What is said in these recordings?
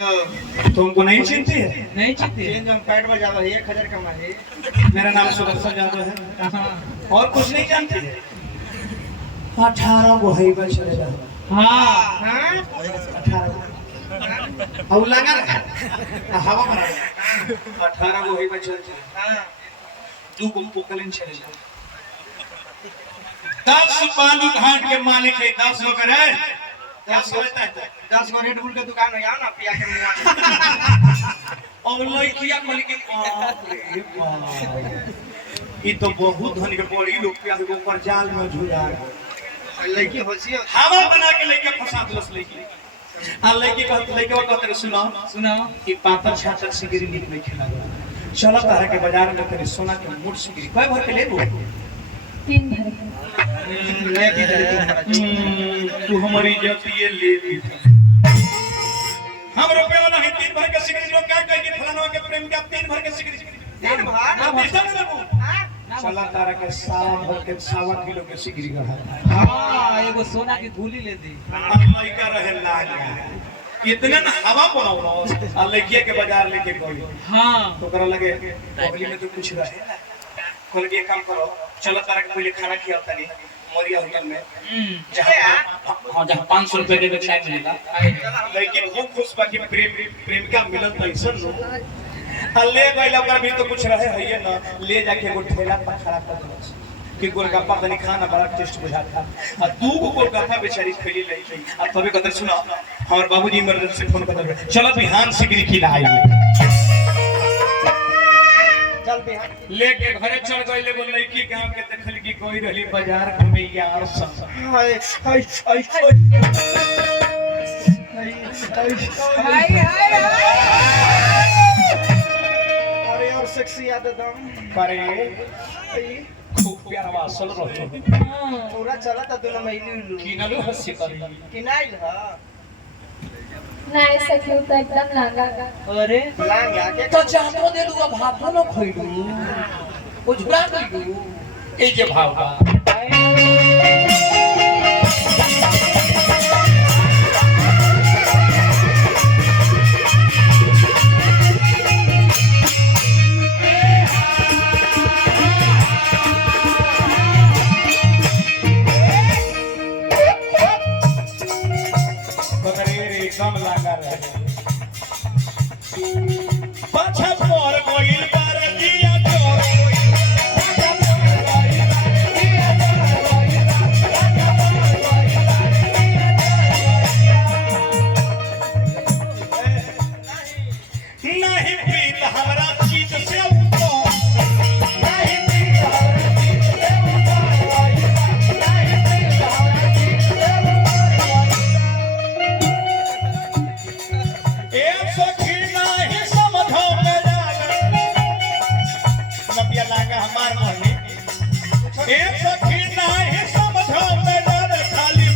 तुमको नहीं चिंती है? नहीं चिंती है। हम पैट बजा रहे 1000 कमा है। मेरा नाम सुदर्शन यादव है। और कुछ नहीं जानती है? 18 गो है बस चलेगा। हाँ हां 18 और लगा हवा बना 18 गो है बस चलेगा। हां 2 गो पोकलन चलेगा। 10 बालू घाट के मालिक है 10 लोग है। 10 गो रेड बुल के दुकान में आओ ना पिया के मुआ और लड़किया बोली के बाप रे बाप ई तो बहुत धन के बड़ी लोग पिया के ऊपर जाल में झुला लड़की होसी हवा बना के लेके फंसा दलस लड़की आ लड़की कहत सुनो कि पातर छातर सिगरी नीक नहीं खिला चलो तारा के बाजार में तेरे सोना के मुठ सिगरी कई भर के ले दो 3 भर ले भी दे तू हमारी इज्जत ये ले ली हम रुपया नहीं 3 भर के सिगरी लोग क्या कहे कि फलाना के प्रेम का 3 भर के सिगरी 3 भर ना पैसा ना लगो चला तारा के 1.25 किलो के सिगरी गढ़ा हां एगो सोना की धूली ले दी लइका रहे लाग इतने ना हवा बनाओ आ लइकिया के बाजार लेके गई हां तो करा लगे बगली में तो कुछ रहे ना खोल के काम करो चलो तारा के पहले खाना खिलाता नहीं मोरिया होटल में जहाँ 500 रुपए के चाय मिलेगा लेकिन वो खुश बाकी प्रेमिका मिलन पैसा लो ले गइल ओकर भी तो कुछ रहे है ना ले जाके एगो ठेला पर खड़ा कर दो कि गोलगप्पा बनी खाना बड़ा टेस्ट बुझाता आ 2 गो गोलगप्पा बेचारी खैली ले गई आ तभी कदर सुना हमार बाबूजी इमरजेंसी फोन कर दे चलो बिहान सिगरी खिलाई चल बिहान लेके घरे चल गई ले बोल लड़की गांव के देखल की कोई रहली बाजार घूमे यार सब हाय हाय हाय अरे और सेक्सी याद दम करे खूब प्यारा वासल रहो पूरा चला त दोनों महीने किनलो हंसी कर किनाइल ह नहीं सखी तो एकदम लांगा अरे लांगा के तो चाहतो दे दू भात न खोइलू ओ झुरा कइलू ए जे भाव बा एकदम लागा रहे पाछा पर कोइल कर दिया चोर नहीं प्रीत हमरा चीज से एक सखी नहीं समझो मेरा खाली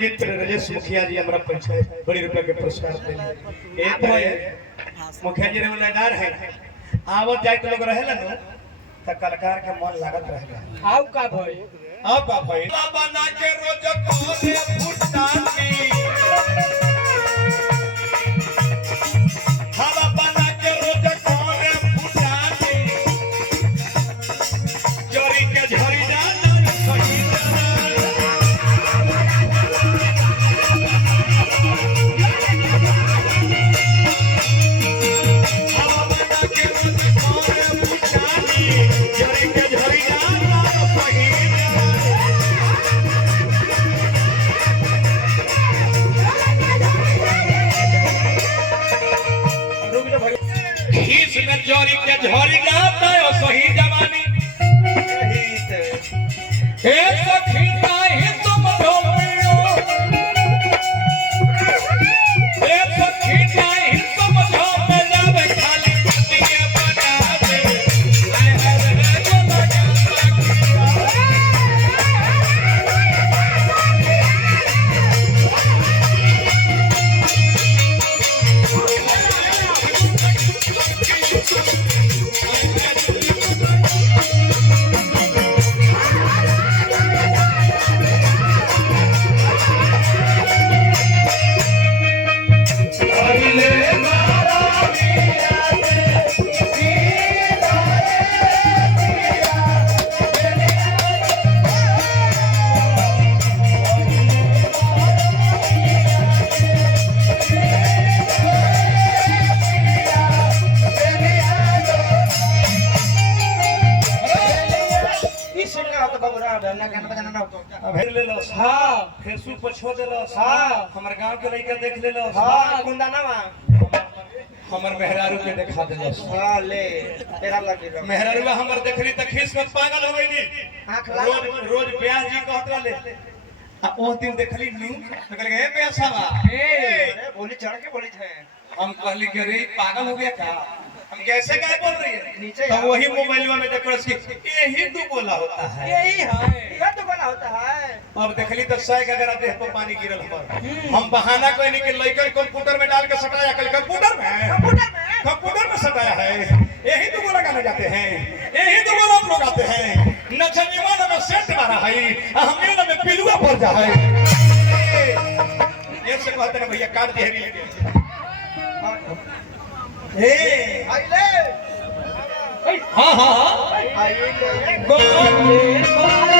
मित्र राजेश मुखिया जी हमरा पंचायत बड़ी रुपया के पुरस्कार देले एक भाई मुखिया जी रे लडार है आवत जाय तो लोग रहेला न त कलाकार के मन लागत रहेला आउ का भई अब भाई बना के रोज कोले फुटानी हवा बना के रोज कोले फुटानी जोरी के झरी जाना सही हवा बना के रोज कोले फुटानी जोरी के झरी जाना सही खीस में जोरी के झोरी जाता है सही जवानी हे सखी नाही तुम ढोलियो हे सखी नाही तुम ढोल जावे खाली पतिए बनावे आए हर रे लगा भेज ले लो हां फेसबुक पर छोड़ दे लो हां हमर गांव के लइका देख ले लो हां कुंदा नामा हमर मेहरारू के दिखा दे लो हां ले तेरा लगी मेहरारू हमर देखली त खीस में पागल हो गईनी आंख रोज रोज ब्याह जी कहत रहले आ ओ दिन देखली न्यू तो कहले हे पैसावा अरे बोली चढ़ के बोली थे हम कहली कि अरे पागल हो गया क्या हम कैसे क्या बोल रही है नीचे तो वही मोबाइल में देखो इसकी यही दो बोला होता है यही है ये तो बना होता है अब देखली तो सही अगर देह पर पानी गिरल पर हम बहाना कोई नहीं कि लइकन कंप्यूटर में डाल के सटाया कल कंप्यूटर में सटाया है यही तो बोला गाने जाते हैं यही तो बोला हम लोग आते हैं नचनिया में सेंट मारा है हमें में पिलुआ पड़ जा है ये से कहते हैं भैया काट देहरी हे आइले हां हां आइले गोले